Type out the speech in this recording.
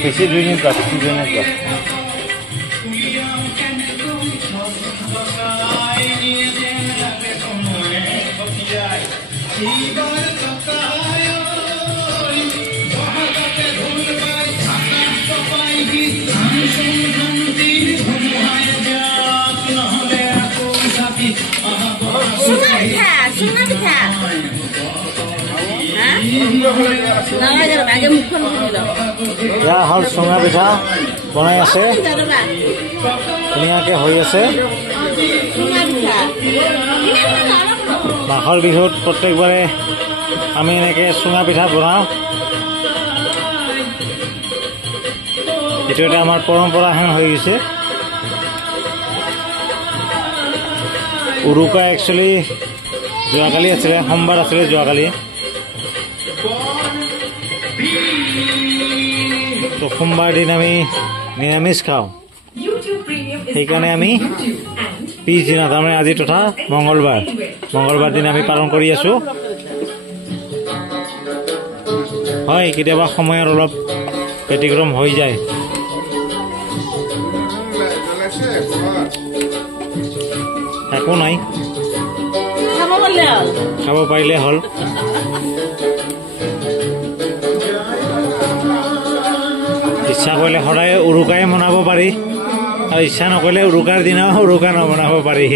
Kesi dunia kat, dunia kat. Ya hal sunga পিঠা বনাই আছে ধুনীয়াকে হৈ আছে মাঘৰ বিহুত প্ৰত্যেকবাৰে আমি এনেকে সুঙা পিঠা বনাওঁ এটো এটা আমাৰ পৰম্পৰা হেন হৈ গৈছে উৰুকা একচুয়ালি যোৱাকালি আছিল সোমবাৰ আছিল যোৱাকালি তো সোমবাৰ দিন আমি নিৰামিষ খাওঁ সেইকাৰণে আমি পিছদিনা তাৰমানে আজি তথা মঙ্গলবাৰ দিন আমি পালন কৰি আছো হয় কেতিয়াবা সময়ৰ অলপ ব্যতিক্ৰম হৈ যায় একো নাই খাব পাৰিলে হ'ল ইচ্ছা কৰিলে সদায় উৰুকাই মনাব পাৰি আৰু ইচ্ছা নকৰিলে উৰুকাৰ দিনাও উৰুকা নবনাব পাৰি